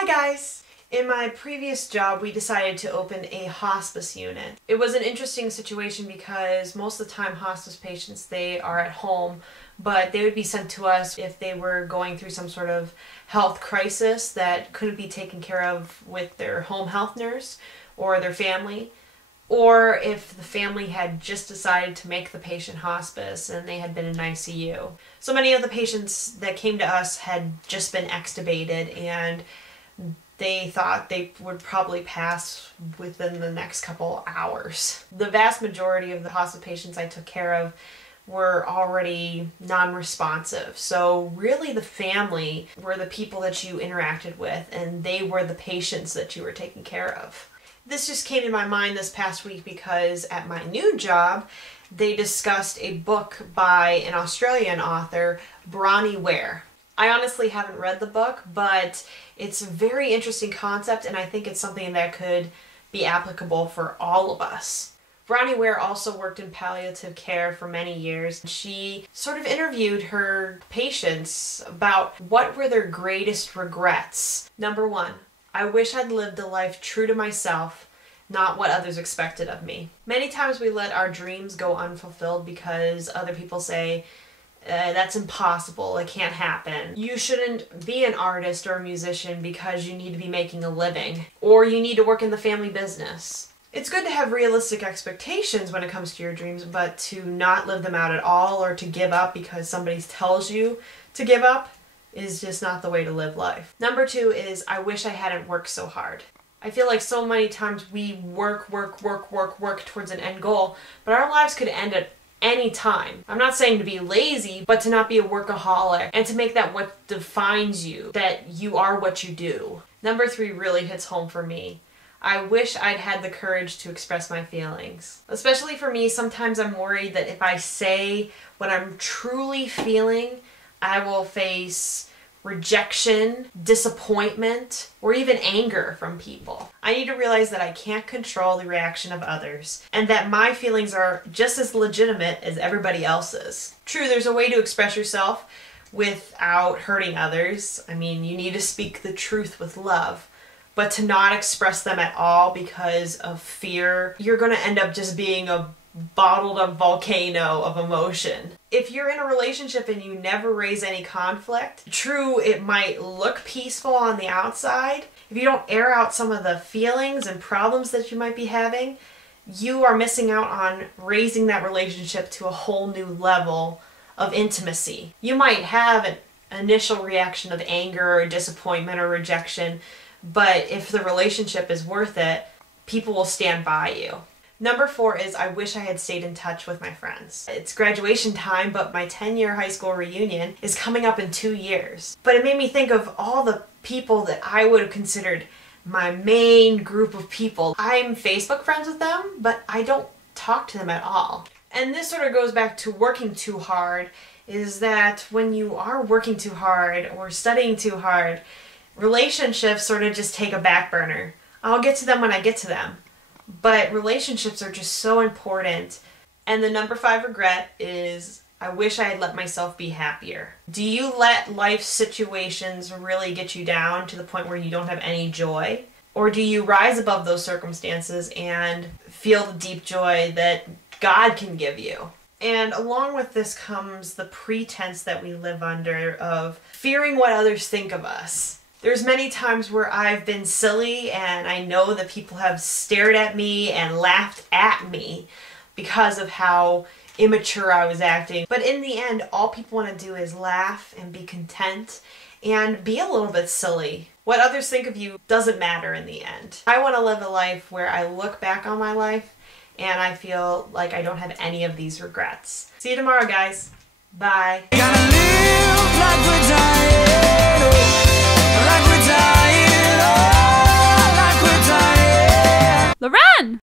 Hi guys! In my previous job, we decided to open a hospice unit. It was an interesting situation because most of the time hospice patients, they are at home, but they would be sent to us if they were going through some sort of health crisis that couldn't be taken care of with their home health nurse or their family, or if the family had just decided to make the patient hospice and they had been in ICU. So many of the patients that came to us had just been extubated and they thought they would probably pass within the next couple hours. The vast majority of the hospice patients I took care of were already non-responsive. So really the family were the people that you interacted with, and they were the patients that you were taking care of. This just came to my mind this past week because at my new job, they discussed a book by an Australian author, Bronnie Ware. I honestly haven't read the book, but it's a very interesting concept, and I think it's something that could be applicable for all of us. Bronnie Ware also worked in palliative care for many years. She sort of interviewed her patients about what were their greatest regrets. Number one, I wish I'd lived a life true to myself, not what others expected of me. Many times we let our dreams go unfulfilled because other people say, that's impossible, it can't happen. You shouldn't be an artist or a musician because you need to be making a living, or you need to work in the family business. It's good to have realistic expectations when it comes to your dreams, but to not live them out at all or to give up because somebody tells you to give up is just not the way to live life. Number two is, I wish I hadn't worked so hard. I feel like so many times we work towards an end goal, but our lives could end at any time. I'm not saying to be lazy, but to not be a workaholic and to make that what defines you, that you are what you do. Number three really hits home for me. I wish I'd had the courage to express my feelings. Especially for me, sometimes I'm worried that if I say what I'm truly feeling, I will face rejection, disappointment, or even anger from people. I need to realize that I can't control the reaction of others, and that my feelings are just as legitimate as everybody else's. True, there's a way to express yourself without hurting others. I mean, you need to speak the truth with love, but to not express them at all because of fear, you're gonna end up just being a bottled up volcano of emotion. If you're in a relationship and you never raise any conflict, true, it might look peaceful on the outside. If you don't air out some of the feelings and problems that you might be having, you are missing out on raising that relationship to a whole new level of intimacy. You might have an initial reaction of anger or disappointment or rejection, but if the relationship is worth it, people will stand by you. Number four is, I wish I had stayed in touch with my friends. It's graduation time, but my 10-year high school reunion is coming up in 2 years. But it made me think of all the people that I would have considered my main group of people. I'm Facebook friends with them, but I don't talk to them at all. And this sort of goes back to working too hard, is that when you are working too hard or studying too hard, relationships sort of just take a back burner. I'll get to them when I get to them. But relationships are just so important. And the number five regret is, I wish I had let myself be happier. Do you let life situations really get you down to the point where you don't have any joy? Or do you rise above those circumstances and feel the deep joy that God can give you? And along with this comes the pretense that we live under of fearing what others think of us. There's many times where I've been silly and I know that people have stared at me and laughed at me because of how immature I was acting. But in the end, all people want to do is laugh and be content and be a little bit silly. What others think of you doesn't matter in the end. I want to live a life where I look back on my life and I feel like I don't have any of these regrets. See you tomorrow, guys. Bye. Lauren!